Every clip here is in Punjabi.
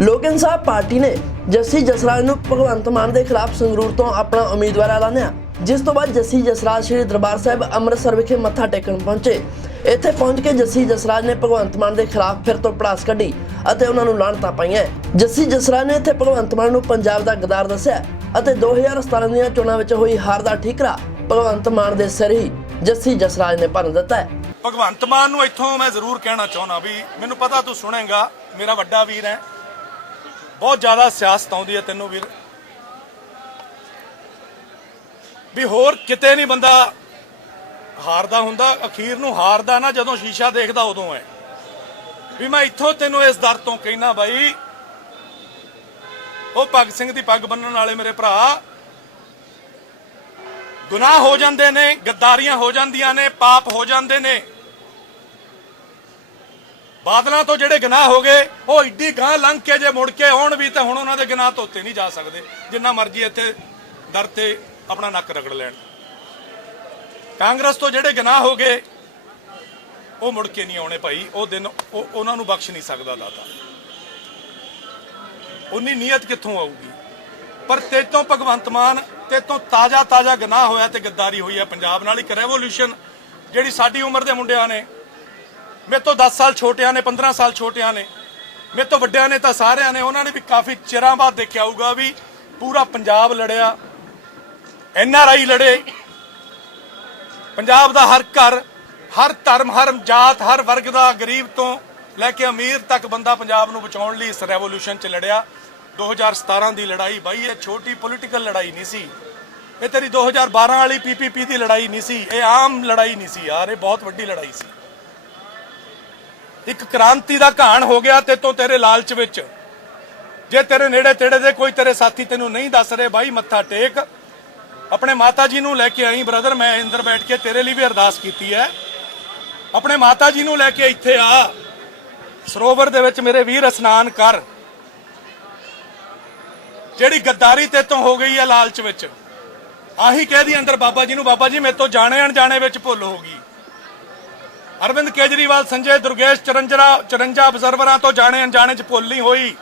ਲੋਕ ਇਨਸਾਫ ਪਾਰਟੀ ਨੇ ਜੱਸੀ ਜਸਰਾਜ ਨੂੰ ਭਗਵੰਤ ਮਾਨ ਦੇ ਖਿਲਾਫ ਸੰਗਰੂਰ ਤੋਂ ਆਪਣਾ ਉਮੀਦਵਾਰ ਐਲਾਨਿਆ, ਜਿਸ ਤੋਂ ਬਾਅਦ ਜੱਸੀ ਜਸਰਾਜ ਸ੍ਰੀ ਦਰਬਾਰ ਸਾਹਿਬ ਅੰਮ੍ਰਿਤਸਰ ਵਿਖੇ ਮੱਥਾ ਟੇਕਣ ਪਹੁੰਚੇ। ਇੱਥੇ ਪਹੁੰਚ ਕੇ ਜੱਸੀ ਜਸਰਾਜ ਨੇ ਭਗਵੰਤ ਮਾਨ ਦੇ ਖਿਲਾਫ ਫਿਰ ਤੋਂ ਪੜਾਸ ਕੱਢੀ ਅਤੇ ਉਹਨਾਂ ਨੂੰ ਲਾਹਣਤਾਂ ਪਾਈਆਂ। ਜੱਸੀ ਜਸਰਾਜ ਨੇ ਇੱਥੇ ਭਗਵੰਤ ਮਾਨ ਨੂੰ ਪੰਜਾਬ ਦਾ ਗਦਾਰ ਦੱਸਿਆ ਅਤੇ 2017 ਦੀਆਂ ਚੋਣਾਂ ਵਿੱਚ ਹੋਈ ਹਾਰ ਦਾ ਠੀਕਰਾ ਭਗਵੰਤ ਮਾਨ ਦੇ ਸਿਰ ਹੀ ਜੱਸੀ ਜਸਰਾਜ ਨੇ ਭਰਨ ਦਿੱਤਾ ਭਗਵੰਤ ਮਾਨ ਨੂੰ ਇੱਥੋਂ ਮੈਂ ਜ਼ਰੂਰ ਕਹਿਣਾ ਚਾਹੁੰਦਾ ਵੀ ਮੈਨੂੰ ਪਤਾ ਤੂੰ ਸੁਣੇਗਾ, ਮੇਰਾ ਵੱਡਾ ਵੀਰ ਹੈ। ਬਹੁਤ ਜ਼ਿਆਦਾ ਸਿਆਸਤ ਆਉਂਦੀ ਹੈ ਤੈਨੂੰ ਵੀਰ। ਵੀ ਹੋਰ ਕਿਤੇ ਨਹੀਂ ਬੰਦਾ ਹਾਰਦਾ ਹੁੰਦਾ, ਅਖੀਰ ਨੂੰ ਹਾਰਦਾ ਨਾ ਜਦੋਂ ਸ਼ੀਸ਼ਾ ਦੇਖਦਾ ਉਦੋਂ ਹੈ ਵੀ ਮੈਂ ਇੱਥੋਂ ਤੈਨੂੰ ਇਸ ਦਰ ਤੋਂ ਕਹਿਣਾ ਬਾਈ, ਉਹ ਭਗਤ ਸਿੰਘ ਦੀ ਪੱਗ ਬੰਨਣ ਵਾਲੇ ਮੇਰੇ ਭਰਾ, ਗੁਨਾਹ ਹੋ ਜਾਂਦੇ ਨੇ, ਗੱਦਾਰੀਆਂ ਹੋ ਜਾਂਦੀਆਂ ਨੇ, ਪਾਪ ਹੋ ਜਾਂਦੇ ਨੇ। ਬਾਦਲਾਂ ਤੋਂ ਜਿਹੜੇ ਗੁਨਾਹ ਹੋ ਗਏ, ਉਹ ਇੱਡੀ ਗਾਂ ਲੰਘ ਕੇ ਜੇ ਮੁੜ ਕੇ ਆਉਣ ਵੀ ਤਾਂ ਹੁਣ ਉਹਨਾਂ ਦੇ ਗੁਨਾਹ ਧੋਤੇ ਨਹੀਂ ਜਾ ਸਕਦੇ, ਜਿੰਨਾ ਮਰਜ਼ੀ ਇੱਥੇ ਦਰ ਤੇ ਆਪਣਾ ਨੱਕ ਰਗੜ ਲੈਣ। ਕਾਂਗਰਸ ਤੋਂ ਜਿਹੜੇ ਗਨਾਹ ਹੋ ਗਏ, ਉਹ ਮੁੜ ਕੇ ਨਹੀਂ ਆਉਣੇ ਭਾਈ, ਉਹ ਦਿਨ ਉਹ ਉਹਨਾਂ ਨੂੰ ਬਖਸ਼ ਨਹੀਂ ਸਕਦਾ ਦਾਤਾ। ਉਨੀ ਨੀਅਤ ਕਿੱਥੋਂ ਆਊਗੀ? ਪਰ ਤੇ ਤੋਂ ਭਗਵੰਤ ਮਾਨ ਤੇ ਤੋਂ ਤਾਜ਼ਾ ਤਾਜ਼ਾ ਗਨਾਹ ਹੋਇਆ ਤੇ ਗੱਦਾਰੀ ਹੋਈ ਹੈ, ਪੰਜਾਬ ਨਾਲ ਇੱਕ ਰੈਵੋਲੂਸ਼ਨ ਜਿਹੜੀ ਸਾਡੀ ਉਮਰ ਦੇ ਮੁੰਡਿਆਂ ਨੇ ਮੇਰੇ ਤੋਂ 10 ਸਾਲ ਛੋਟਿਆਂ ਨੇ 15 ਸਾਲ ਛੋਟਿਆਂ ਨੇ। ਮੇਰੇ ਤੋਂ ਵੱਡਿਆਂ ਨੇ ਤਾਂ ਸਾਰਿਆਂ ਨੇ। ਉਹਨਾਂ ਨੇ ਵੀ ਕਾਫੀ ਚਿਰਾਂ ਬਾਅਦ ਦੇਖਿਆ ਹੋਊਗਾ ਵੀ ਪੂਰਾ ਪੰਜਾਬ ਲੜਿਆ। ਐਨ ਆਰ ਆਈ ਲੜੇ। ਪੰਜਾਬ ਦਾ ਹਰ ਘਰ, ਹਰ ਧਰਮ, ਹਰ ਜਾਤ, ਹਰ ਵਰਗ ਦਾ ਗਰੀਬ ਤੋਂ ਲੈ ਕੇ ਅਮੀਰ ਤੱਕ ਬੰਦਾ ਪੰਜਾਬ ਨੂੰ ਬਚਾਉਣ ਲਈ ਇਸ ਰੈਵੋਲੂਸ਼ਨ 'ਚ ਲੜਿਆ। 2017 ਦੀ ਲੜਾਈ ਬਾਈ, ਇਹ ਛੋਟੀ ਪੋਲੀਟੀਕਲ ਲੜਾਈ ਨਹੀਂ ਸੀ। ਇਹ ਤੇਰੀ 2012 ਵਾਲੀ ਪੀਪੀਪੀ ਦੀ ਲੜਾਈ ਨਹੀਂ ਸੀ। ਇਹ ਆਮ ਲੜਾਈ ਨਹੀਂ ਸੀ ਯਾਰ, ਇਹ ਬਹੁਤ ਵੱਡੀ ਲੜਾਈ ਸੀ। ਇੱਕ ਕ੍ਰਾਂਤੀ ਦਾ ਘਾਣ ਹੋ ਗਿਆ ਤੇ ਤੋਂ ਤੇਰੇ ਲਾਲਚ ਵਿੱਚ। ਜੇ ਤੇਰੇ ਨੇੜੇ ਤੇੜੇ ਦੇ ਕੋਈ ਤੇਰੇ ਸਾਥੀ ਤੈਨੂੰ ਨਹੀਂ ਦੱਸ ਰਹੇ, ਬਾਈ ਮੱਥਾ ਟੇਕ। ਆਪਣੇ ਮਾਤਾ ਜੀ ਨੂੰ ਲੈ ਕੇ ਆਈ ਬ੍ਰਦਰ ਮੈਂ ਅੰਦਰ ਬੈਠ ਕੇ ਤੇਰੇ ਲਈ ਵੀ ਅਰਦਾਸ ਕੀਤੀ ਹੈ। ਆਪਣੇ ਮਾਤਾ ਜੀ ਨੂੰ ਲੈ ਕੇ ਇੱਥੇ ਆ। ਸਰੋਵਰ ਦੇ ਵਿੱਚ ਮੇਰੇ ਵੀਰ ਇਸ਼ਨਾਨ ਕਰ। ਜਿਹੜੀ ਗੱਦਾਰੀ ਤੇ ਤੋਂ ਹੋ ਗਈ ਹੈ ਲਾਲਚ ਵਿੱਚ। ਆਹੀ ਕਹਿ ਦੀ ਅੰਦਰ ਬਾਬਾ ਜੀ ਨੂੰ, ਬਾਬਾ ਜੀ ਮੇਰੇ ਤੋਂ ਜਾਣੇ ਅਣਜਾਣੇ ਵਿੱਚ ਭੁੱਲ ਹੋ ਗਈ। ਅਰਵਿੰਦ ਕੇਜਰੀਵਾਲ, ਸੰਜੇ ਦੁਰਗੇਸ਼ ਚਰੰਜਰਾ 54 ਅਬਜ਼ਰਵਰਾਂ ਤੋਂ ਜਾਣੇ ਅਣਜਾਣੇ ਚ ਭੁੱਲ ਨਹੀਂ ਹੋਈ।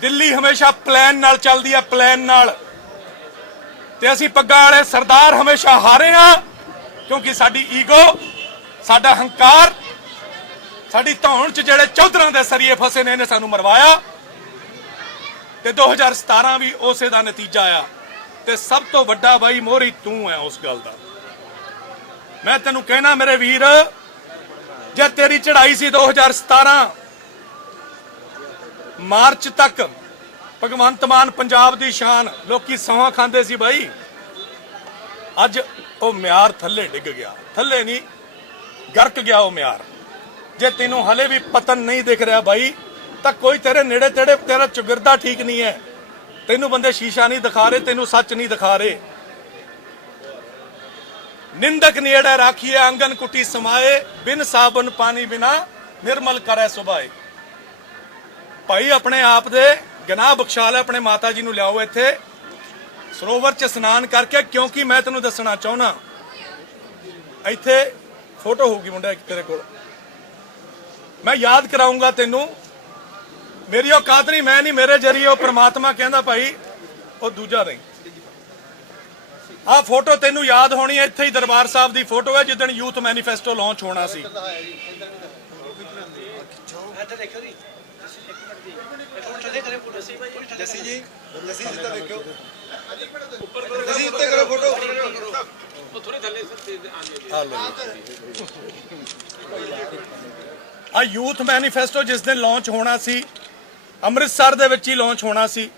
ਦਿੱਲੀ ਹਮੇਸ਼ਾ ਪਲਾਨ ਨਾਲ ਚੱਲਦੀ ਹੈ ਪਲਾਨ ਨਾਲ। ਤੇ ਅਸੀਂ ਪੱਗਾਂ ਵਾਲੇ ਸਰਦਾਰ ਹਮੇਸ਼ਾ ਹਾਰੇ ਆ, ਕਿਉਂਕਿ ਸਾਡੀ ਈਗੋ, ਸਾਡਾ ਹੰਕਾਰ, ਸਾਡੀ ਧੌਣ ਚ ਜਿਹੜੇ ਚੌਧਰਾਂ ਦੇ ਸਰੀਏ ਫਸੇ ਨੇ, ਇਹਨੇ ਸਾਨੂੰ ਮਰਵਾਇਆ। ਤੇ 2017 ਵੀ ਉਸੇ ਦਾ ਨਤੀਜਾ ਆ। ਤੇ ਸਭ ਤੋਂ ਵੱਡਾ ਬਾਈ ਮੋਹਰੀ, ਤੂੰ ਹੈ ਉਸ ਗੱਲ ਦਾ। ਮੈਂ ਤੈਨੂੰ ਕਹਿਣਾ, ਮੇਰੇ ਵੀਰ ਜੇ ਤੇਰੀ ਚੜ੍ਹਾਈ ਸੀ 2017 ਮਾਰਚ ਤੱਕ ਭਗਵੰਤ ਮਾਨ ਪੰਜਾਬ ਦੀ ਸ਼ਾਨ, ਲੋਕੀ ਸੌਹਾਂ ਖਾਂਦੇ ਸੀ ਬਾਈ। ਅੱਜ ਉਹ ਮਿਆਰ ਥੱਲੇ ਡਿੱਗ ਗਿਆ। ਥੱਲੇ ਨਹੀਂ, ਗਰਕ ਗਿਆ ਉਹ ਮਿਆਰ। ਜੇ ਤੈਨੂੰ ਹਲੇ ਵੀ ਪਤਨ ਨਹੀਂ ਦਿਖ ਰਿਹਾ ਬਾਈ, ਤਾਂ ਕੋਈ ਤੇਰੇ ਨੇੜੇ ਤੇੜੇ ਤੇਰਾ ਚੁਗਿਰਦਾ ਠੀਕ ਨਹੀਂ ਹੈ। ਤੈਨੂੰ ਬੰਦੇ ਸ਼ੀਸ਼ਾ ਨਹੀਂ ਦਿਖਾ ਰਹੇ, ਤੈਨੂੰ ਸੱਚ ਨਹੀਂ ਦਿਖਾ ਰਹੇ। ਨਿੰਦਕ ਨੇੜੇ ਰਾਖੀਏ ਆਂਗਨ ਕੁਟੀ ਸਮਾਏ, ਬਿਨ ਸਾਬਨ ਪਾਣੀ ਬਿਨਾ ਨਿਰਮਲ ਕਰੈ ਸੁਭਾਏ। ਭਾਈ ਆਪਣੇ ਆਪ ਦੇ ਗਨਾਹ ਬਖਸ਼ਾ ਲੈ ਆਪਣੇ ਮਾਤਾ ਜੀ ਨੂੰ ਲਿਆਓ ਇੱਥੇ। ਸਰੋਵਰ 'ਚ ਇਸ਼ਨਾਨ ਕਰਕੇ, ਕਿਉਂਕਿ ਮੈਂ ਤੈਨੂੰ ਦੱਸਣਾ ਚਾਹੁੰਨਾ, ਇੱਥੇ ਫੋਟੋ ਹੋਊਗੀ ਮੁੰਡਾ ਇੱਕ ਤੇਰੇ ਕੋਲ। ਮੈਂ ਯਾਦ ਕਰਾਉਂਗਾ ਤੈਨੂੰ। ਮੇਰੀ ਔਕਾਤ ਨਹੀਂ, ਮੈਂ ਨਹੀਂ, ਮੇਰੇ ਜਰੀਏ ਉਹ ਪ੍ਰਮਾਤਮਾ ਕਹਿੰਦਾ, ਭਾਈ, ਉਹ ਦੂਜਾ ਨਹੀਂ। ਆਹ ਫੋਟੋ ਤੈਨੂੰ ਯਾਦ ਹੋਣੀ ਹੈ, ਇੱਥੇ ਹੀ ਦਰਬਾਰ ਸਾਹਿਬ ਦੀ ਫੋਟੋ ਹੈ ਜਿੱਦਣ ਯੂਥ ਮੈਨੀਫੈਸਟੋ ਲਾਂਚ ਹੋਣਾ ਸੀ। ਜੱਸੀ ਜੀ ਜੱਸੀ ਜੀ ਤਾਂ ਦੇਖਿਓ ਜੱਸੀ ਉੱਤੇ ਕਰੋ ਫੋਟੋ ਆ ਯੂਥ ਮੈਨੀਫੈਸਟੋ ਜਿਸ ਦਿਨ ਲਾਂਚ ਹੋਣਾ ਸੀ, ਅੰਮ੍ਰਿਤਸਰ ਦੇ ਵਿੱਚ ਹੀ ਲਾਂਚ ਹੋਣਾ ਸੀ।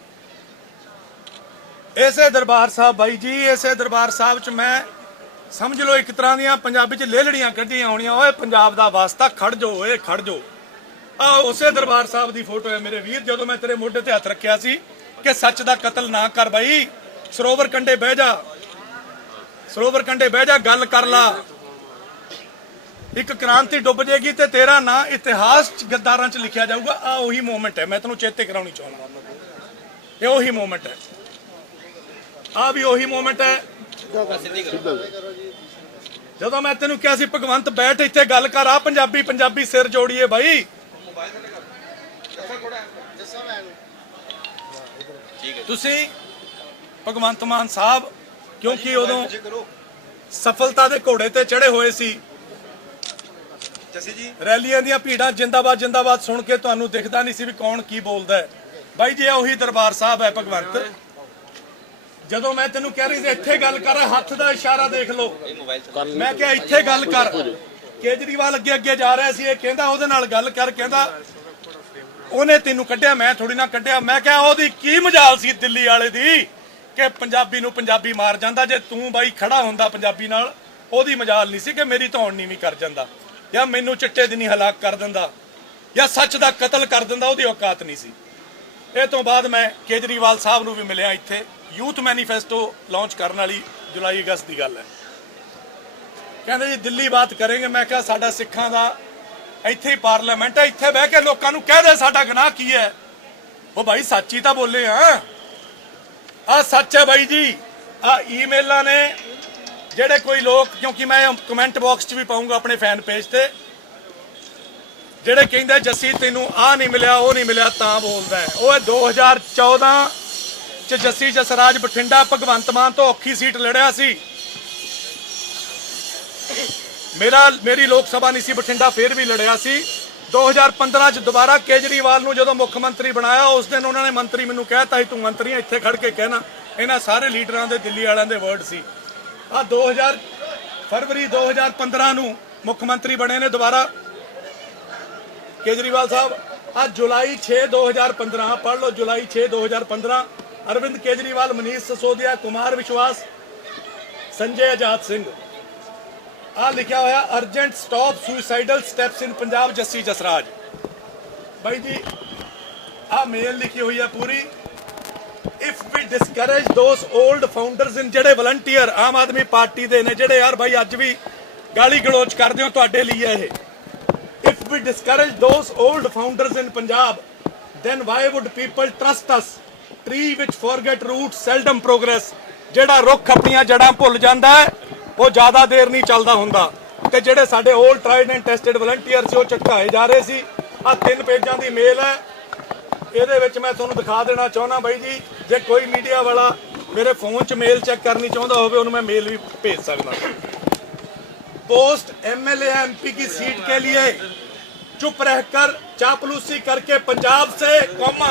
ਇਸੇ ਦਰਬਾਰ ਸਾਹਿਬ ਬਾਈ ਜੀ, ਇਸੇ ਦਰਬਾਰ ਸਾਹਿਬ 'ਚ ਮੈਂ ਸਮਝ ਲਓ ਇੱਕ ਤਰ੍ਹਾਂ ਦੀਆਂ ਪੰਜਾਬੀ 'ਚ ਲੇਲੜੀਆਂ ਕੱਢੀਆਂ ਹੋਣੀਆਂ, ਓਏ ਪੰਜਾਬ ਦਾ ਵਾਸਤਾ ਖੜ ਜੋ, ਓਏ ਖੜ ਜੋ। ਆ ਉਸੇ ਦਰਬਾਰ ਸਾਹਿਬ ਦੀ ਫੋਟੋ ਹੈ ਮੇਰੇ ਵੀਰ, ਜਦੋਂ ਮੈਂ ਤੇਰੇ ਮੋਢੇ ਤੇ ਹੱਥ ਰੱਖਿਆ ਸੀ ਕਿ ਸੱਚ ਦਾ ਕਤਲ ਨਾ ਕਰ ਬਾਈ, ਸਰੋਵਰ ਕੰਢੇ ਬਹਿ ਜਾ। ਸਰੋਵਰ ਕੰਢੇ ਬਹਿ ਜਾ, ਗੱਲ ਕਰ ਲਾ। ਇੱਕ ਕ੍ਰਾਂਤੀ ਡੁੱਬ ਜੇਗੀ ਤੇ ਤੇਰਾ ਨਾਂ ਇਤਿਹਾਸ ਚ ਗੱਦਾਰਾਂ ਚ ਲਿਖਿਆ ਜਾਊਗਾ। ਆ ਉਹੀ ਮੂਮੈਂਟ ਹੈ, ਮੈਂ ਤੈਨੂੰ ਚੇਤੇ ਕਰਾਉਣੀ ਚਾਹੁੰਦਾ। ਇਹ ਉਹੀ ਮੂਮੈਂਟ ਹੈ। ਆ ਵੀ ਉਹੀ ਮੂਮੈਂਟ ਹੈ। ਜਦੋਂ ਮੈਂ ਤੈਨੂੰ ਕਿਹਾ ਸੀ, ਭਗਵੰਤ ਬੈਠ ਇੱਥੇ ਗੱਲ ਕਰ ਆ ਪੰਜਾਬੀ ਪੰਜਾਬੀ ਸਿਰ ਜੋੜੀਏ ਬਾਈ। ਤੁਸੀਂ ਭਗਵੰਤ ਮਾਨ ਸਾਹਿਬ, ਕਿਉਂਕਿ ਉਦੋਂ ਸਫਲਤਾ ਦੇ ਘੋੜੇ ਤੇ ਚੜੇ ਹੋਏ ਸੀ। ਜੱਸੀ ਜੀ ਰੈਲੀਆਂ ਦੀਆਂ ਭੀੜਾਂ ਜਿੰਦਾਬਾਦ ਜਿੰਦਾਬਾਦ ਸੁਣ ਕੇ ਤੁਹਾਨੂੰ ਦਿਖਦਾ ਨਹੀਂ ਸੀ ਵੀ ਕੌਣ ਕੀ ਬੋਲਦਾ ਹੈ। ਬਾਈ ਜੀ, ਇਹ ਉਹੀ ਦਰਬਾਰ ਸਾਹਿਬ ਹੈ ਭਗਵੰਤ। ਜਦੋਂ ਮੈਂ ਤੈਨੂੰ ਕਹਿ ਰਹੀ ਸੀ ਇੱਥੇ ਗੱਲ ਕਰ ਹੱਥ ਦਾ ਇਸ਼ਾਰਾ ਦੇਖ ਲਓ। ਮੈਂ ਕਿਹਾ ਇੱਥੇ ਗੱਲ ਕਰ। ਕੇਜਰੀਵਾਲ ਅੱਗੇ ਅੱਗੇ ਜਾ ਰਿਹਾ ਸੀ ਇਹ ਕਹਿੰਦਾ ਉਹਦੇ ਨਾਲ ਗੱਲ ਕਰ ਕਹਿੰਦਾ ਉਹਨੇ ਤੈਨੂੰ ਕੱਢਿਆ ਮੈਂ ਥੋੜੀ ਨਾ ਕੱਢਿਆ। ਮੈਂ ਕਿਹਾ ਉਹਦੀ ਕੀ ਮਜਾਲ ਸੀ ਦਿੱਲੀ ਵਾਲੇ ਦੀ ਕਿ ਪੰਜਾਬੀ ਨੂੰ ਪੰਜਾਬੀ ਮਾਰ ਜਾਂਦਾ ਜੇ ਤੂੰ ਬਾਈ ਖੜਾ ਹੁੰਦਾ ਪੰਜਾਬੀ ਨਾਲ ਉਹਦੀ ਮਜਾਲ ਨਹੀਂ ਸੀ ਕਿ ਮੇਰੀ ਧੌਣ ਨੀਵੀਂ ਕਰ ਜਾਂਦਾ ਜਾਂ ਮੈਨੂੰ ਚਿੱਟੇ ਦਿਨੀ ਹਲਾਕ ਕਰ ਦਿੰਦਾ ਜਾਂ ਸੱਚ ਦਾ ਕਤਲ ਕਰ ਦਿੰਦਾ ਉਹਦੀ ਔਕਾਤ ਨਹੀਂ ਸੀ। ਇਹ ਤੋਂ ਬਾਅਦ ਮੈਂ ਕੇਜਰੀਵਾਲ ਸਾਹਿਬ ਨੂੰ ਵੀ ਮਿਲਿਆ ਇੱਥੇ। ਯੂਥ ਮੈਨੀਫੈਸਟੋ ਲਾਂਚ ਕਰਨ ਵਾਲੀ ਜੁਲਾਈ ਅਗਸਤ ਦੀ ਗੱਲ ਹੈ। ਕਹਿੰਦੇ ਜੀ, ਦਿੱਲੀ ਬਾਤ ਕਰਾਂਗੇ। ਮੈਂ ਕਿਹਾ, ਸਾਡਾ ਸਿੱਖਾਂ ਦਾ ਇੱਥੇ ਹੀ ਪਾਰਲੀਮੈਂਟ ਹੈ। ਇੱਥੇ ਬਹਿ ਕੇ ਲੋਕਾਂ ਨੂੰ ਕਹਿ ਦੇ, ਸਾਡਾ ਗੁਨਾਹ ਕੀ ਹੈ? ਉਹ ਭਾਈ, ਸੱਚੀ ਤਾਂ ਬੋਲੇ ਆ। ਆ ਸੱਚ ਹੈ ਬਾਈ ਜੀ। ਆ ਈਮੇਲਾਂ ਨੇ ਜਿਹੜੇ ਕੋਈ ਲੋਕ, ਕਿਉਂਕਿ ਮੈਂ ਕਮੈਂਟ ਬਾਕਸ 'ਚ ਵੀ ਪਾਉਂਗਾ ਆਪਣੇ ਫੈਨ ਪੇਜ ਤੇ, ਜਿਹੜੇ ਕਹਿੰਦੇ, ਜੱਸੀ, ਤੈਨੂੰ ਆ ਨਹੀਂ ਮਿਲਿਆ, ਉਹ ਨਹੀਂ ਮਿਲਿਆ, ਤਾਂ ਬੋਲਦਾ ਹੈ। ਉਹ ਹੈ 2014 ਚ ਜੱਸੀ ਜਸਰਾਜ ਬਠਿੰਡਾ ਭਗਵੰਤ ਮਾਨ ਤੋਂ ਔਖੀ ਸੀਟ ਲੜਿਆ ਸੀ। ਮੇਰਾ, ਮੇਰੀ ਲੋਕ ਸਭਾ ਨਹੀਂ ਸੀ, ਬਠਿੰਡਾ ਫੇਰ ਵੀ ਲੜਿਆ ਸੀ। 2015 ਚ ਦੁਬਾਰਾ ਕੇਜਰੀਵਾਲ ਨੂੰ ਜਦੋਂ ਮੁੱਖ ਮੰਤਰੀ ਬਣਾਇਆ, ਉਸ ਦਿਨ ਉਹਨਾਂ ਨੇ ਮੰਤਰੀ ਮੈਨੂੰ ਕਹਿਤਾ ਸੀ, ਤੂੰ ਮੰਤਰੀ ਇੱਥੇ ਖੜ ਕੇ ਕਹਿਣਾ। ਇਹਨਾਂ ਸਾਰੇ ਲੀਡਰਾਂ ਦੇ, ਦਿੱਲੀ ਵਾਲਿਆਂ ਦੇ ਵਰਡ ਸੀ। ਆ 2000 ਫਰਵਰੀ 2015 ਨੂੰ ਮੁੱਖ ਮੰਤਰੀ ਬਣੇ ਨੇ ਦੁਬਾਰਾ। ਕੇਜਰੀਵਾਲ ਸਾਹਿਬ ਅੱਜ ਜੁਲਾਈ 6 2015 ਪੜ੍ਹ ਲਓ ਜੁਲਾਈ 6 2015 ਅਰਵਿੰਦ ਕੇਜਰੀਵਾਲ ਮਨੀਸ਼ ਸਸੋਦੀਆ ਕੁਮਾਰ ਵਿਸ਼ਵਾਸ ਸੰਜੇ ਆਜ਼ਾਦ ਸਿੰਘ ਆ ਲਿਖਿਆ ਹੋਇਆ urgent stop suicidal steps in Punjab Jassi Jasraj ਬਾਈ ਜੀ ਆ ਮੇਲ ਲਿਖੀ ਹੋਈ ਹੈ ਪੂਰੀ if we discourage those old founders in ਜਿਹੜੇ ਵਲੰਟੀਅਰ ਆਮ ਆਦਮੀ ਪਾਰਟੀ ਦੇ ਨੇ ਜਿਹੜੇ ਯਾਰ ਬਾਈ ਅੱਜ ਵੀ ਗਾਲੀ ਗਲੋਚ ਕਰਦੇ ਹੋ ਤੁਹਾਡੇ ਲਈ ਹੈ ਇਹ if we discourage those old founders in Punjab, then why would people trust us? Tree which forget root seldom progress ਜਿਹੜਾ ਰੁੱਖ ਆਪਣੀਆਂ ਜੜਾਂ ਭੁੱਲ ਜਾਂਦਾ ਹੈ, ਉਹ ਜ਼ਿਆਦਾ ਦੇਰ ਨਹੀਂ ਚੱਲਦਾ ਹੁੰਦਾ। ਤੇ ਜਿਹੜੇ ਸਾਡੇ old tried and tested volunteer ਸੀ, ਉਹ ਚਟਕਾਏ ਜਾ ਰਹੇ ਸੀ। ਆ ਤਿੰਨ ਪੇਜਾਂ ਦੀ ਮੇਲ ਹੈ। ਇਹਦੇ ਵਿੱਚ ਮੈਂ ਤੁਹਾਨੂੰ ਦਿਖਾ ਦੇਣਾ ਚਾਹੁੰਦਾ ਬਾਈ ਜੀ, ਜੇ ਕੋਈ ਮੀਡੀਆ ਵਾਲਾ ਮੇਰੇ ਫੋਨ 'ਚ ਮੇਲ ਚੈੱਕ ਕਰਨੀ ਚਾਹੁੰਦਾ ਹੋਵੇ, ਉਹਨੂੰ ਮੈਂ ਮੇਲ ਵੀ ਭੇਜ ਸਕਦਾ। पोस्ट एमएलए एमपी की सीट के लिए चुप रहकर चापलूसी करके पंजाब से कौमा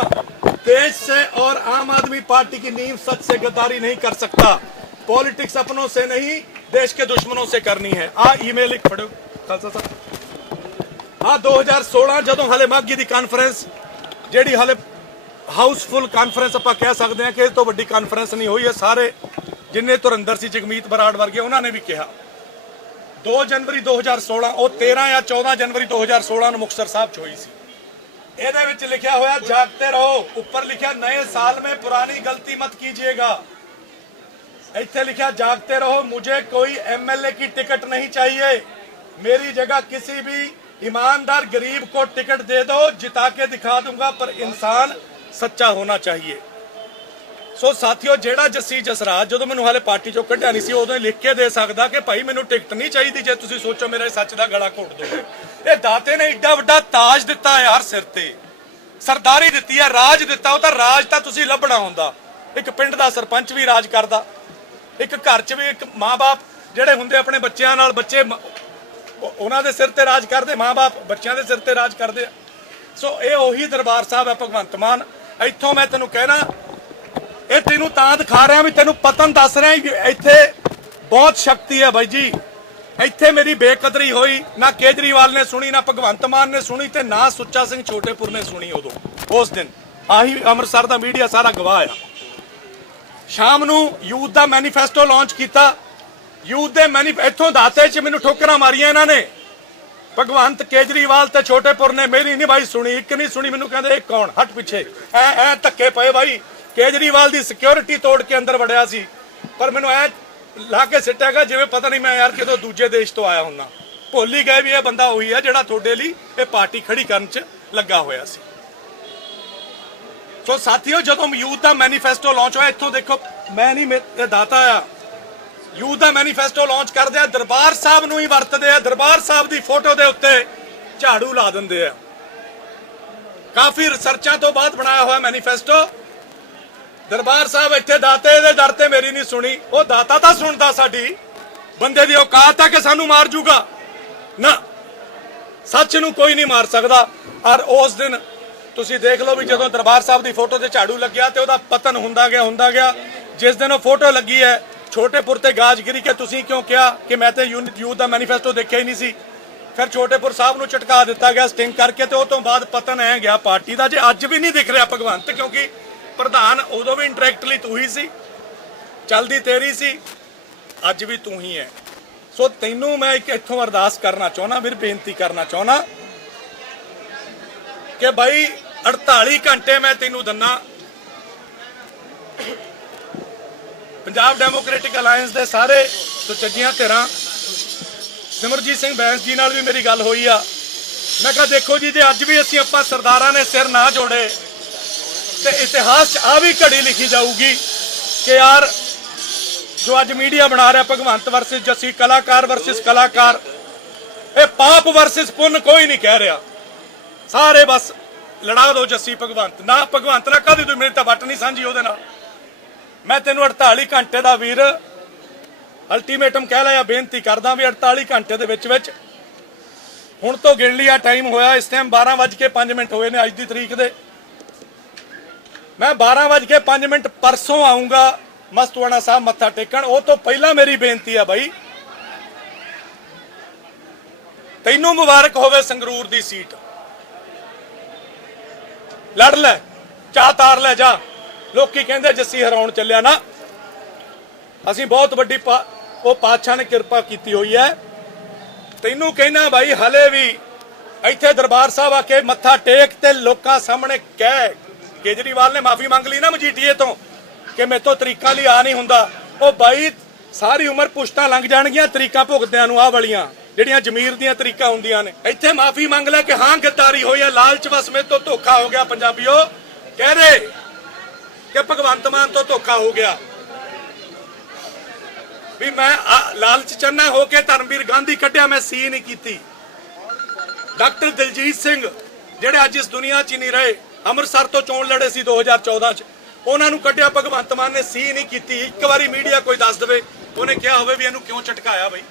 देश से और आम आदमी पार्टी की नींव सच से गद्दारी नहीं कर सकता पॉलिटिक्स अपनों से नहीं देश के दुश्मनों से करनी है आ ईमेल एक पढ़ो खालसा ਸਾਹਿਬ ਆ 2016 ਜਦੋਂ ਹਲੇ ਮਾਗੀ ਦੀ ਕਾਨਫਰੰਸ ਜਿਹੜੀ ਹਲੇ ਹਾਊਸਫੁੱਲ ਕਾਨਫਰੰਸ ਆਪਾਂ ਕਹਿ ਸਕਦੇ ਹਾਂ ਕਿ ਇਹ ਤੋਂ ਵੱਡੀ ਕਾਨਫਰੰਸ ਨਹੀਂ ਹੋਈ ਹੈ ਸਾਰੇ ਜਿੰਨੇ ਧੁਰੰਦਰ ਸੀ ਜਗਮੀਤ ਬਰਾੜ ਵਰਗੇ ਉਹਨਾਂ ਨੇ ਵੀ ਕਿਹਾ 2 ਜਨਵਰੀ 2016 ਉਹ 13 ਜਾਂ 14 ਜਨਵਰੀ 2016 ਨੂੰ ਮੁਕਤਸਰ ਸਾਹਿਬ ਚ ਹੋਈ ਸੀ ਇਹਦੇ ਵਿੱਚ ਲਿਖਿਆ ਹੋਇਆ ਜਾਗਤੇ ਰਹੋ ਉੱਪਰ ਲਿਖਿਆ ਨਏ ਸਾਲ में पुरानी गलती मत कीजिएगा ਇੱਥੇ ਲਿਖਿਆ ਜਾਗਤੇ रहो मुझे कोई एमएलए की टिकट नहीं चाहिए मेरी जगह किसी भी ईमानदार गरीब को टिकट दे दो जिता के दिखा दूंगा पर इंसान सच्चा होना चाहिए ਸੋ ਸਾਥੀਓ, ਜਿਹੜਾ ਜੱਸੀ ਜਸਰਾਜ ਜਦੋਂ ਮੈਨੂੰ ਹਾਲੇ ਪਾਰਟੀ ਚੋਂ ਕੱਢਿਆ ਨਹੀਂ ਸੀ, ਉਦੋਂ ਹੀ ਲਿਖ ਕੇ ਦੇ ਸਕਦਾ ਕਿ ਭਾਈ ਮੈਨੂੰ ਟਿਕਟ ਨਹੀਂ ਚਾਹੀਦੀ ਜੇ ਤੁਸੀਂ ਸੋਚੋ ਮੇਰੇ ਸੱਚ ਦਾ ਗਲਾ ਘੋਟ ਦੋਗੇ ਇਹ ਦਾਤੇ ਨੇ ਏਡਾ ਵੱਡਾ ਤਾਜ ਦਿੱਤਾ ਯਾਰ ਸਿਰ ਤੇ। ਸਰਦਾਰੀ ਦਿੱਤੀ ਹੈ, ਰਾਜ ਦਿੱਤਾ, ਉਹ ਤਾਂ ਰਾਜ ਤਾਂ ਤੁਸੀਂ ਲੱਭਣਾ ਹੁੰਦਾ। ਇੱਕ ਪਿੰਡ ਦਾ ਸਰਪੰਚ ਵੀ ਰਾਜ ਕਰਦਾ। ਇੱਕ ਘਰ 'ਚ ਵੀ ਇੱਕ ਮਾਂ-ਬਾਪ ਜਿਹੜੇ ਹੁੰਦੇ ਆਪਣੇ ਬੱਚਿਆਂ ਨਾਲ ਬੱਚੇ ਉਹਨਾਂ ਦੇ ਸਿਰ ਤੇ ਰਾਜ ਕਰਦੇ, ਮਾਂ-ਬਾਪ ਬੱਚਿਆਂ ਦੇ ਸਿਰ ਤੇ ਰਾਜ ਕਰਦੇ ਆ। ਸੋ ਇਹ ਉਹੀ ਦਰਬਾਰ ਸਾਹਿਬ ਹੈ ਭਗਵੰਤ ਮਾਨ। ਇੱਥੋਂ ਮੈਂ ਤੈਨੂੰ ਕਹਿਣਾ ਇਹ ਤੈਨੂੰ ਤਾਂ ਦਿਖਾ ਰਿਹਾ ਵੀ ਤੈਨੂੰ ਪਤਨ ਦੱਸ ਰਿਹਾ ਇੱਥੇ ਬਹੁਤ ਸ਼ਕਤੀ ਹੈ ਬਾਈ ਜੀ। ਇੱਥੇ ਮੇਰੀ ਬੇਕਦਰੀ ਹੋਈ, ਨਾ ਕੇਜਰੀਵਾਲ ਨੇ ਸੁਣੀ, ਨਾ ਭਗਵੰਤ ਮਾਨ ਨੇ ਸੁਣੀ ਤੇ ਨਾ ਸੁੱਚਾ ਸਿੰਘ ਛੋਟੇਪੁਰ ਨੇ ਸੁਣੀ ਉਦੋਂ, ਉਸ ਦਿਨ। ਆਹੀ ਅੰਮ੍ਰਿਤਸਰ ਦਾ ਮੀਡੀਆ ਸਾਰਾ ਗਵਾਹ ਆ। ਸ਼ਾਮ ਨੂੰ ਯੂਥ ਦਾ ਮੈਨੀਫੈਸਟੋ ਲਾਂਚ ਕੀਤਾ। ਯੂਥ ਦੇ ਮੈਨੀ, ਇੱਥੋਂ ਦਾਤੇ 'ਚ ਮੈਨੂੰ ਠੋਕਰਾਂ ਮਾਰੀਆਂ ਇਹਨਾਂ ਨੇ। ਭਗਵੰਤ ਕੇਜਰੀਵਾਲ ਤੇ ਛੋਟੇਪੁਰ ਨੇ, ਮੇਰੀ ਨਹੀਂ ਬਾਈ ਸੁਣੀ, ਇੱਕ ਨਹੀਂ ਸੁਣੀ, ਮੈਨੂੰ ਕਹਿੰਦੇ ਇਹ ਕੌਣ? ਹਟ ਪਿੱਛੇ। ਐ ਐ ਧੱਕੇ ਪਏ ਬਾਈ। ਕੇਜਰੀਵਾਲ ਦੀ ਸਿਕਿਉਰਿਟੀ ਤੋੜ ਕੇ ਅੰਦਰ ਵੜਿਆ ਸੀ। ਪਰ ਮੈਨੂੰ ਐ ਲਾ ਕੇ ਸਿੱਟਿਆਗਾ ਜਿਵੇਂ ਪਤਾ ਨਹੀਂ ਮੈਂ ਯਾਰ ਕਿਤੋਂ ਦੂਜੇ ਦੇਸ਼ ਤੋਂ ਆਇਆ ਹੁੰਨਾ। ਭੁੱਲ ਹੀ ਗਏ ਵੀ ਇਹ ਬੰਦਾ ਉਹੀ ਹੈ ਜਿਹੜਾ ਤੁਹਾਡੇ ਲਈ ਇਹ ਪਾਰਟੀ ਖੜੀ ਕਰਨ 'ਚ ਲੱਗਾ ਹੋਇਆ ਸੀ। ਸੋ ਸਾਥੀਓ, ਜਦੋਂ ਯੂਥ ਦਾ ਮੈਨੀਫੈਸਟੋ ਲਾਂਚ ਹੋਇਆ, ਇੱਥੋਂ ਦੇਖੋ, ਮੈਂ ਨਹੀਂ ਮੇ- ਇਹ ਦਾਤਾ ਆ। ਯੂਥ ਦਾ ਮੈਨੀਫੈਸਟੋ ਲਾਂਚ ਕਰਦੇ ਆ, ਦਰਬਾਰ ਸਾਹਿਬ ਨੂੰ ਹੀ ਵਰਤਦੇ ਆ, ਦਰਬਾਰ ਸਾਹਿਬ ਦੀ ਫੋਟੋ ਦੇ ਉੱਤੇ ਝਾੜੂ ਲਾ ਦਿੰਦੇ ਆ। ਕਾਫੀ ਰਿਸਰਚਾਂ ਤੋਂ ਬਾਅਦ ਬਣਾਇਆ ਹੋਇਆ ਮੈਨੀਫੈਸਟੋ ਦਰਬਾਰ ਸਾਹਿਬ ਇੱਥੇ ਦਾਤੇ ਦੇ ਦਰ ਤੇ ਮੇਰੀ ਨਹੀਂ ਸੁਣੀ। ਉਹ ਦਾਤਾ ਤਾਂ ਸੁਣਦਾ ਸਾਡੀ। ਬੰਦੇ ਦੀ ਔਕਾਤ ਹੈ ਕਿ ਸਾਨੂੰ ਮਾਰ ਜੂਗਾ। ਨਾ, ਸੱਚ ਨੂੰ ਕੋਈ ਨਹੀਂ ਮਾਰ ਸਕਦਾ। ਔਰ ਉਸ ਦਿਨ ਤੁਸੀਂ ਦੇਖ ਲਓ ਵੀ ਜਦੋਂ ਦਰਬਾਰ ਸਾਹਿਬ ਦੀ ਫੋਟੋ ਤੇ ਝਾੜੂ ਲੱਗਿਆ ਤੇ ਉਹਦਾ ਪਤਨ ਹੁੰਦਾ ਗਿਆ ਹੁੰਦਾ ਗਿਆ। ਜਿਸ ਦਿਨ ਉਹ ਫੋਟੋ ਲੱਗੀ ਹੈ, ਛੋਟੇਪੁਰ ਤੇ ਗਾਜਗਿਰੀ ਕਿ ਤੁਸੀਂ ਕਿਉਂ ਕਿਹਾ ਕਿ ਮੈਂ ਤੇ ਯੂਨਿਟ ਯੂਥ ਦਾ ਮੈਨੀਫੈਸਟੋ ਦੇਖਿਆ ਹੀ ਨਹੀਂ ਸੀ। ਫਿਰ ਛੋਟੇਪੁਰ ਸਾਹਿਬ ਨੂੰ ਝਟਕਾ ਦਿੱਤਾ ਗਿਆ ਸਟਿੰਗ ਕਰਕੇ ਤੇ ਉਹ ਤੋਂ ਬਾਅਦ ਪਤਨ ਐ ਗਿਆ ਪਾਰਟੀ ਦਾ। ਜੇ ਅੱਜ ਵੀ ਨਹੀਂ ਦਿਖ ਰਿਹਾ ਭਗਵੰਤ, ਕਿਉਂਕਿ ਪ੍ਰਧਾਨ ਉਦੋਂ ਵੀ ਇੰਟਰੈਕਟਲੀ ਤੂੰ ਹੀ ਸੀ। ਚਲਦੀ ਤੇਰੀ ਸੀ। ਅੱਜ ਵੀ ਤੂੰ ਹੀ ਹੈ। ਸੋ ਤੈਨੂੰ ਮੈਂ ਇੱਕ ਇੱਥੋਂ ਅਰਦਾਸ ਕਰਨਾ ਚਾਹੁੰਦਾ ਵੀਰ ਬੇਨਤੀ ਕਰਨਾ ਚਾਹੁੰਦਾ ਕਿ ਭਾਈ 48 ਘੰਟੇ ਮੈਂ ਤੈਨੂੰ ਦੰਨਾ। ਪੰਜਾਬ ਡੈਮੋਕ੍ਰੈਟਿਕ ਅਲਾਈਅੰਸ ਦੇ ਸਾਰੇ ਸੁਚੱਜੀਆਂ ਧਿਰਾਂ, ਸਿਮਰਜੀਤ ਸਿੰਘ ਬੈਂਸ ਜੀ ਨਾਲ ਵੀ ਮੇਰੀ ਗੱਲ ਹੋਈ ਆ। ਮੈਂ ਕਿਹਾ ਦੇਖੋ ਜੀ, ਜੇ ਅੱਜ ਵੀ ਅਸੀਂ ਆਪਾਂ ਸਰਦਾਰਾਂ ਨੇ ਸਿਰ ਨਾ ਜੋੜੇ ਤੇ ਇਤਿਹਾਸ 'ਚ ਆ ਵੀ ਘੜੀ ਲਿਖੀ ਜਾਊਗੀ ਕਿ ਯਾਰ ਜੋ ਅੱਜ ਮੀਡੀਆ ਬਣਾ ਰਿਹਾ, ਭਗਵੰਤ ਵਰਸਸ ਜੱਸੀ ਕਲਾਕਾਰ ਵਰਸਸ ਕਲਾਕਾਰ, ਇਹ ਪਾਪ ਵਰਸਸ ਪੁੰਨ ਕੋਈ ਨਹੀਂ ਕਹਿ ਰਿਹਾ। ਸਾਰੇ ਬਸ ਲੜਾ ਦਿਓ ਜੱਸੀ ਭਗਵੰਤ। ਨਾ ਭਗਵੰਤ ਨਾਲ ਕਦੇ ਤੂੰ ਮੇਰੀ ਤਾਂ ਵੱਟ ਨਹੀਂ ਸਾਂਝੀ ਉਹਦੇ ਨਾਲ? ਮੈਂ ਤੈਨੂੰ 48 ਘੰਟੇ ਦਾ ਵੀਰ ਅਲਟੀਮੇਟਮ ਕਹਿ ਲਿਆ, ਬੇਨਤੀ ਕਰਦਾ ਵੀ 48 ਘੰਟੇ ਦੇ ਵਿੱਚ ਵਿੱਚ। ਹੁਣ ਤੋਂ ਗਿਣ ਆ ਟਾਈਮ ਹੋਇਆ, ਇਸ ਟਾਈਮ 12:05 ਮਿੰਟ ਹੋਏ ਨੇ ਅੱਜ ਦੀ ਤਰੀਕ ਦੇ। ਮੈਂ 12:05 ਮਿੰਟ ਪਰਸੋਂ ਆਉਂਗਾ ਮਸਤਵਾਣਾ ਸਾਹਿਬ ਮੱਥਾ ਟੇਕਣ। ਉਹ ਤੋਂ ਪਹਿਲਾਂ ਮੇਰੀ ਬੇਨਤੀ ਆ ਬਾਈ। ਤੈਨੂੰ ਮੁਬਾਰਕ ਹੋਵੇ ਸੰਗਰੂਰ ਦੀ ਸੀਟ। ਲੜ ਲੈ, ਚਾਹ ਤਾਰ ਲੈ ਜਾ। ਲੋਕੀ ਕਹਿੰਦੇ ਜੱਸੀ ਹਰਾਉਣ ਚੱਲਿਆ ਨਾ। ਅਸੀਂ ਬਹੁਤ ਵੱਡੀ ਪਾ- ਉਹ ਪਾਤਸ਼ਾਹ ਨੇ ਕਿਰਪਾ ਕੀਤੀ ਹੋਈ ਹੈ। ਤੈਨੂੰ ਕਹਿਣਾ ਭਾਈ ਹਲੇ ਵੀ ਇੱਥੇ ਦਰਬਾਰ ਸਾਹਿਬ ਆ ਕੇ ਮੱਥਾ ਟੇਕ ਤੇ ਲੋਕਾਂ ਸਾਹਮਣੇ ਕਹਿ। ਕੇਜਰੀਵਾਲ ਨੇ ਮਾਫੀ ਮੰਗ ਲਈ ਨਾ ਮਜੀਠੀਏ ਤੋਂ ਕਿ ਮੇਤੋਂ ਤਰੀਕਾਂ ਲਈ ਆ ਨਹੀਂ ਹੁੰਦਾ। ਉਹ ਬਾਈ ਸਾਰੀ ਉਮਰ ਪੁਸ਼ਤਾਂ ਲੰਘ ਜਾਣਗੀਆਂ, ਤਰੀਕਾਂ ਭੁਗਤਿਆਂ ਨੂੰ ਆ ਵਾਲੀਆਂ, ਜਿਹੜੀਆਂ ਜ਼ਮੀਰ ਦੀਆਂ ਤਰੀਕਾਂ ਹੁੰਦੀਆਂ ਨੇ। ਇੱਥੇ ਮਾਫੀ ਮੰਗ ਲੈ ਕਿ ਹਾਂ ਗੱਦਾਰੀ ਹੋਈ ਹੈ ਲਾਲਚ ਵਸ ਮੇ ਤੋਂ ਧੋਖਾ ਹੋ ਗਿਆ ਪੰਜਾਬੀਓ। ਕਹਿ ਰਹੇ ਕਿ ਭਗਵੰਤ ਮਾਨ ਤੋਂ ਧੋਖਾ ਹੋ ਗਿਆ। ਵੀ ਮੈਂ ਲਾਲਚ ਚੰਨਾ ਹੋ ਕੇ ਧਰਮਵੀਰ ਗਾਂਧੀ ਕੱਢਿਆ, ਮੈਂ ਸੀ ਨਹੀਂ ਕੀਤੀ। ਡਾਕਟਰ ਦਿਲਜੀਤ ਸਿੰਘ, ਜਿਹੜੇ ਅੱਜ ਇਸ ਦੁਨੀਆ 'ਚ ਹੀ ਨਹੀਂ ਰਹੇ ਅੰਮ੍ਰਿਤਸਰ ਤੋਂ ਚੋਣ ਲੜੇ ਸੀ 2014 'ਚ। ਉਹਨਾਂ ਨੂੰ ਕੱਢਿਆ, ਭਗਵੰਤ ਮਾਨ ਨੇ ਸੀ ਨਹੀਂ ਕੀਤੀ। ਇੱਕ ਵਾਰੀ ਮੀਡੀਆ ਕੋਈ ਦੱਸ ਦੇਵੇ, ਉਹਨੇ ਕਿਹਾ ਹੋਵੇ ਵੀ ਇਹਨੂੰ ਕਿਉਂ ਝਟਕਾਇਆ ਬਈ?